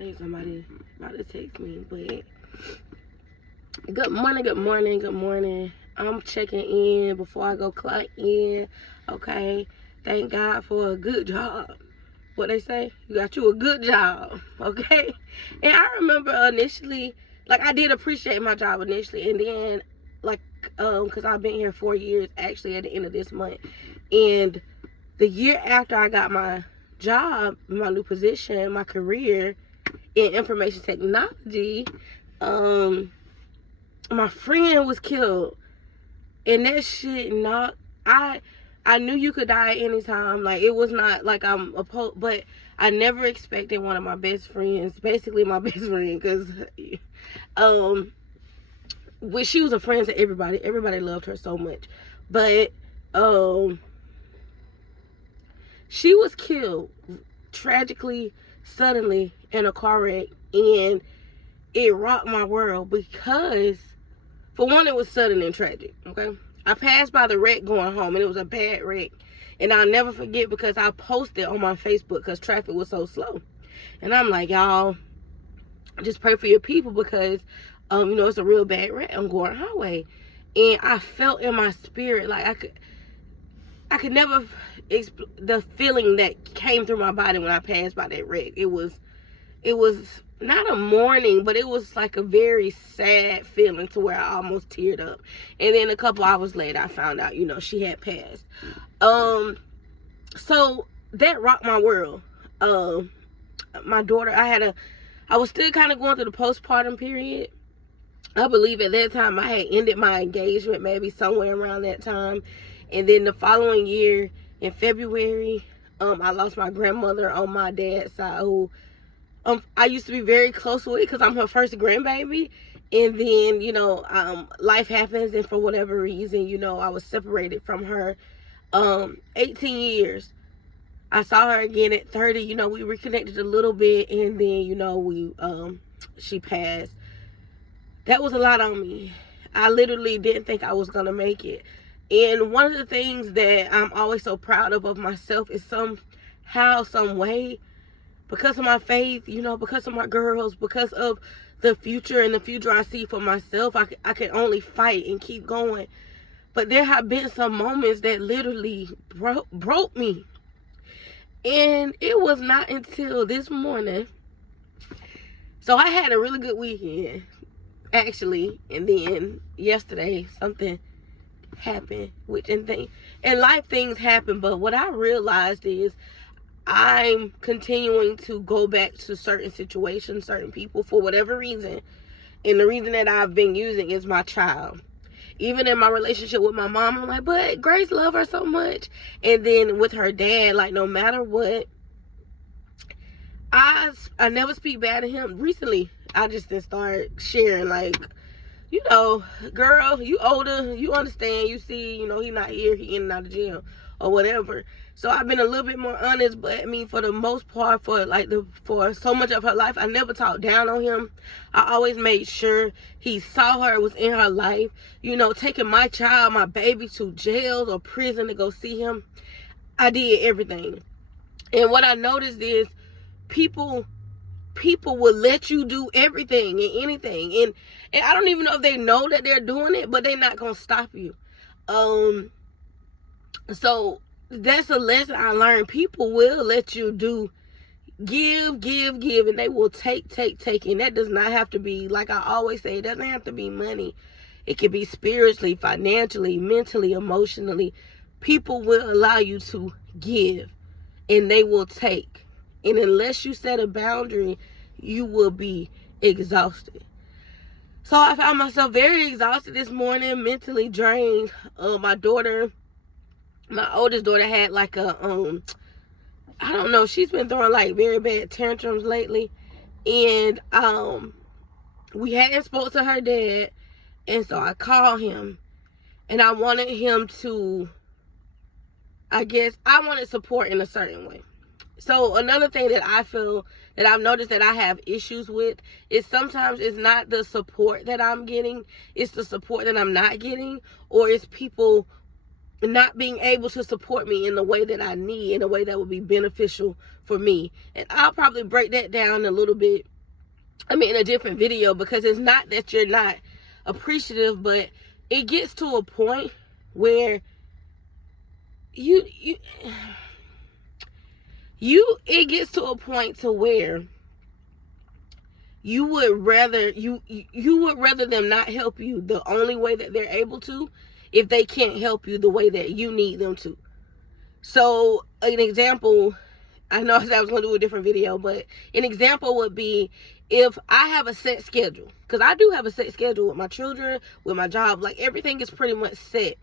think somebody about to text me, but good morning, good morning, good morning. I'm checking in before I go clock in, okay? Thank God for a good job. What they say? You got you a good job, okay? And I remember initially, like, I did appreciate my job initially, and then, like, because I've been here 4 years, actually, at the end of this month. And the year after I got my job, my new position, my career in information technology, my friend was killed. And that shit knocked, I knew you could die anytime. Like, it was not like I'm opposed, but I never expected one of my best friends, basically my best friend, because when she was a friend to everybody loved her so much. But she was killed tragically, suddenly, in a car wreck, and it rocked my world because, for one, it was sudden and tragic, okay? I passed by the wreck going home, and it was a bad wreck. And I'll never forget because I posted on my Facebook because traffic was so slow. And I'm like, y'all, just pray for your people because, you know, it's a real bad wreck on Gordon Highway. And I felt in my spirit, like I could never the feeling that came through my body when I passed by that wreck. It was not a mourning, but it was like a very sad feeling to where I almost teared up. And then a couple hours later, I found out, you know, she had passed. So that rocked my world. My daughter, I was still kind of going through the postpartum period. I believe at that time I had ended my engagement, maybe somewhere around that time. And then the following year, in February, I lost my grandmother on my dad's side, who I used to be very close with because I'm her first grandbaby. And then, you know, life happens, and for whatever reason, you know, I was separated from her 18 years. I saw her again at 30. You know, we reconnected a little bit, and then, you know, she passed. That was a lot on me. I literally didn't think I was gonna make it. And one of the things that I'm always so proud of myself is somehow, some way, because of my faith, you know, because of my girls, because of the future and the future I see for myself, I can only fight and keep going. But there have been some moments that literally broke me. And it was not until this morning. So I had a really good weekend, actually. And then yesterday, something happened, and life things happen. But what I realized is I'm continuing to go back to certain situations, certain people, for whatever reason. And the reason that I've been using is my child. Even in my relationship with my mom, I'm like, but Grace love her so much. And then with her dad, like, no matter what, I never speak bad to him. Recently, I just didn't start sharing, like, you know, girl, you older, you understand, you see, you know, he not here, he in and out of jail, or whatever. So I've been a little bit more honest, but I mean, for the most part, for so much of her life, I never talked down on him. I always made sure he saw her, was in her life, you know, taking my child, my baby, to jails or prison to go see him. I did everything. And what I noticed is people will let you do everything and anything, and I don't even know if they know that they're doing it, but they're not gonna stop you. So that's a lesson I learned. People will let you give, and they will take, and that does not have to be, like I always say, it doesn't have to be money. It can be spiritually, financially, mentally, emotionally. People will allow you to give, and they will take. And unless you set a boundary, you will be exhausted. So I found myself very exhausted this morning, mentally drained. My oldest daughter had like a, I don't know, she's been throwing like very bad tantrums lately. And we hadn't spoke to her dad. And so I called him. And I wanted him to, I wanted support in a certain way. So another thing that I feel that I've noticed that I have issues with is sometimes it's not the support that I'm getting, it's the support that I'm not getting, or it's people not being able to support me in the way that I need, in a way that would be beneficial for me. And I'll probably break that down a little bit, in a different video, because it's not that you're not appreciative, but it gets to a point where it gets to a point to where you would rather them not help you the only way that they're able to, if they can't help you the way that you need them to. So an example, I know I said I was going to do a different video, but an example would be if I have a set schedule, because I do have a set schedule with my children, with my job, like everything is pretty much set.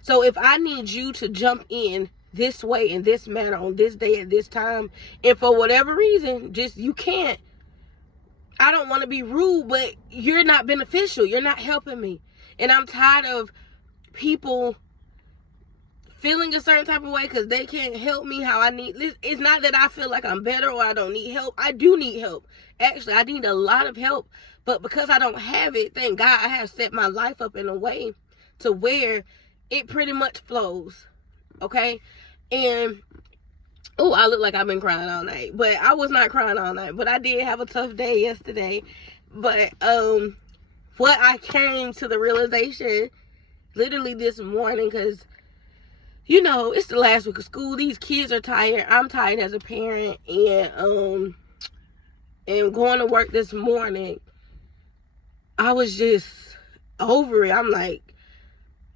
So if I need you to jump in this way, in this manner, on this day at this time, and for whatever reason, just you can't, I don't want to be rude, but you're not beneficial. You're not helping me. And I'm tired of people feeling a certain type of way because they can't help me how I need. It's not that I feel like I'm better or I don't need help. I do need help. Actually, I need a lot of help. But because I don't have it, thank God I have set my life up in a way to where it pretty much flows. Okay? And, oh, I look like I've been crying all night. But I was not crying all night. But I did have a tough day yesterday. But what I came to the realization literally this morning, because it's the last week of school. These kids are tired. I'm tired as a parent, and going to work this morning, I was just over it. I'm like,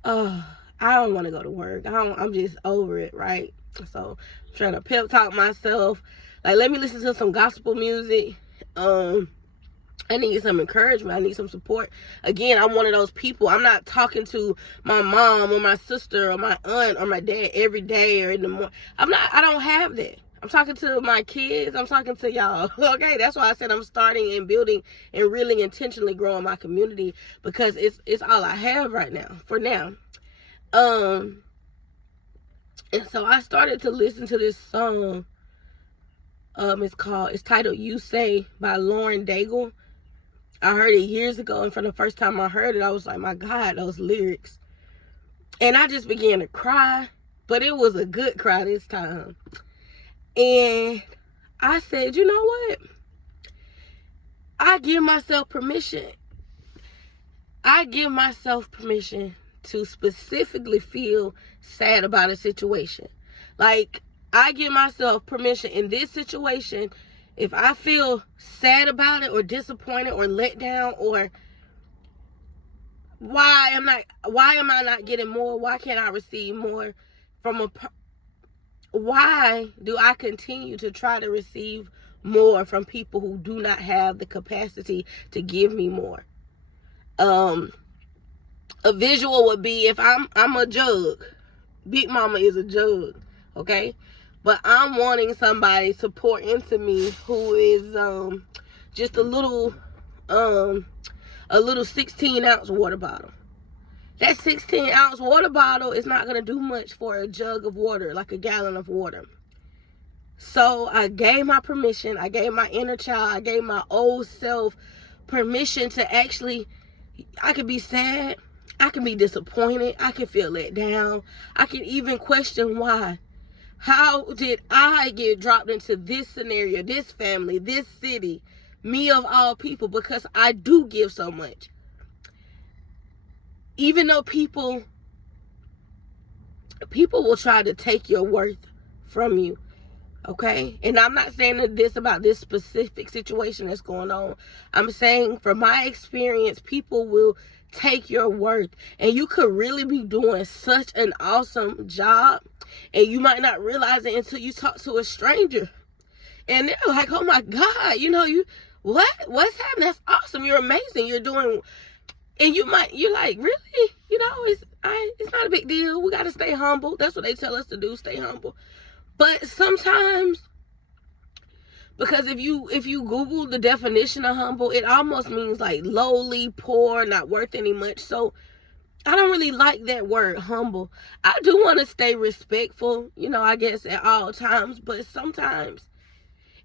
I don't want to go to work. I'm just over it, right? So I'm trying to pep talk myself. Like, let me listen to some gospel music. I need some encouragement. I need some support. Again, I'm one of those people. I'm not talking to my mom or my sister or my aunt or my dad every day or in the morning. I don't have that. I'm talking to my kids. I'm talking to y'all. Okay, that's why I said I'm starting and building and really intentionally growing my community, because it's all I have right now, for now. And so I started to listen to this song. It's titled "You Say" by Lauren Daigle. I heard it years ago, and for the first time I heard it, I was like, my God, those lyrics. And I just began to cry, but it was a good cry this time. And I said, you know what? I give myself permission. I give myself permission to specifically feel sad about a situation. Like, I give myself permission in this situation. If I feel sad about it or disappointed or let down, or why am I not getting more? Why can't I receive more from why do I continue to try to receive more from people who do not have the capacity to give me more? A visual would be if I'm a jug. Big Mama is a jug, okay? But I'm wanting somebody to pour into me who is just a little 16-ounce water bottle. That 16-ounce water bottle is not going to do much for a jug of water, like a gallon of water. So I gave my permission. I gave my inner child, I gave my old self permission to actually, I could be sad, I can be disappointed, I can feel let down, I can even question why. How did I get dropped into this scenario, this family, this city, me of all people? Because I do give so much. Even though people will try to take your worth from you, okay? And I'm not saying this about this specific situation that's going on. I'm saying from my experience, people will take your worth, and you could really be doing such an awesome job, and you might not realize it until you talk to a stranger, and they're like, oh my God, what's happening? That's awesome. You're amazing. You're doing, and you're like, really? It's not a big deal. We got to stay humble. That's what they tell us to do, stay humble. But sometimes, because if you Google the definition of humble, it almost means like lowly, poor, not worth any much. So I don't really like that word, humble. I do want to stay respectful, I guess at all times. But sometimes,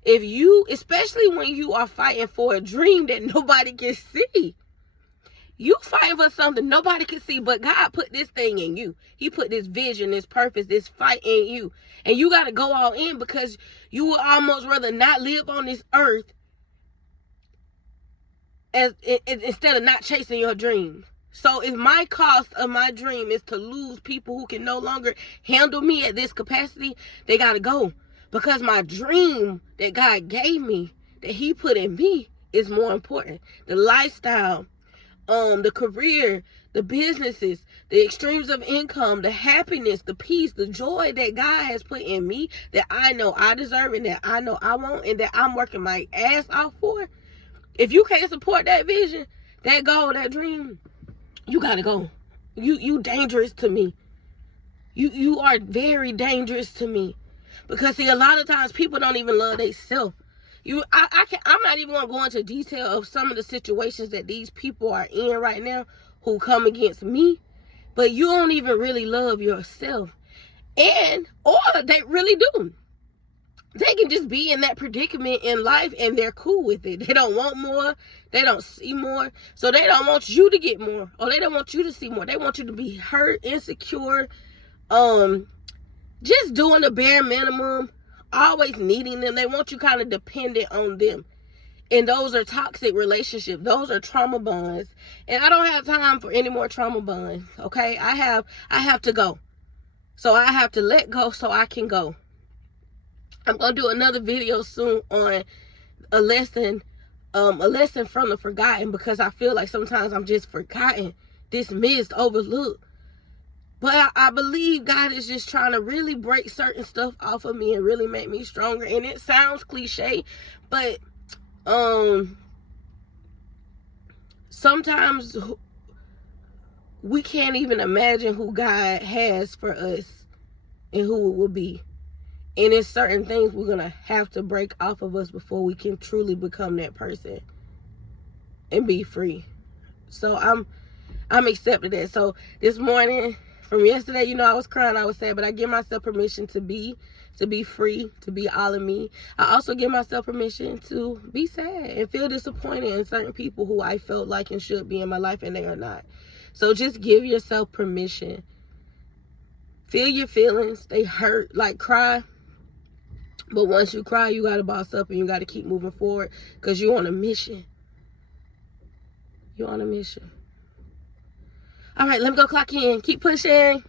especially when you are fighting for a dream that nobody can see, You fighting for something nobody can see, but God put this thing in you. He put this vision, this purpose, this fight in you. And you got to go all in, because you would almost rather not live on this earth instead of not chasing your dream. So if my cost of my dream is to lose people who can no longer handle me at this capacity, they got to go. Because my dream that God gave me, that he put in me, is more important. The lifestyle, the career, the businesses, the extremes of income, the happiness, the peace, the joy that God has put in me, that I know I deserve and that I know I want and that I'm working my ass off for. If you can't support that vision, that goal, that dream, you gotta go. You dangerous to me. You are very dangerous to me. Because see, a lot of times people don't even love themselves. I'm not even gonna go into detail of some of the situations that these people are in right now who come against me, but you don't even really love yourself. Or they really do. They can just be in that predicament in life and they're cool with it. They don't want more. They don't see more. So they don't want you to get more, or they don't want you to see more. They want you to be hurt, insecure, just doing the bare minimum, always needing them. They want you kind of dependent on them. And those are toxic relationships. Those are trauma bonds. And I don't have time for any more trauma bonds. Okay? I have to go. So I have to let go so I can go. I'm going to do another video soon on a lesson from the forgotten, because I feel like sometimes I'm just forgotten, dismissed, overlooked. But I believe God is just trying to really break certain stuff off of me and really make me stronger. And it sounds cliche, but sometimes we can't even imagine who God has for us and who it will be. And it's certain things we're going to have to break off of us before we can truly become that person and be free. So I'm accepting that. So this morning, from yesterday, I was crying, I was sad, but I give myself permission to be free, to be all of me. I also give myself permission to be sad and feel disappointed in certain people who I felt like and should be in my life and they are not. So just give yourself permission. Feel your feelings. They hurt, like cry. But once you cry, you got to boss up and you got to keep moving forward, because you're on a mission. You're on a mission. All right, let me go clock in. Keep pushing.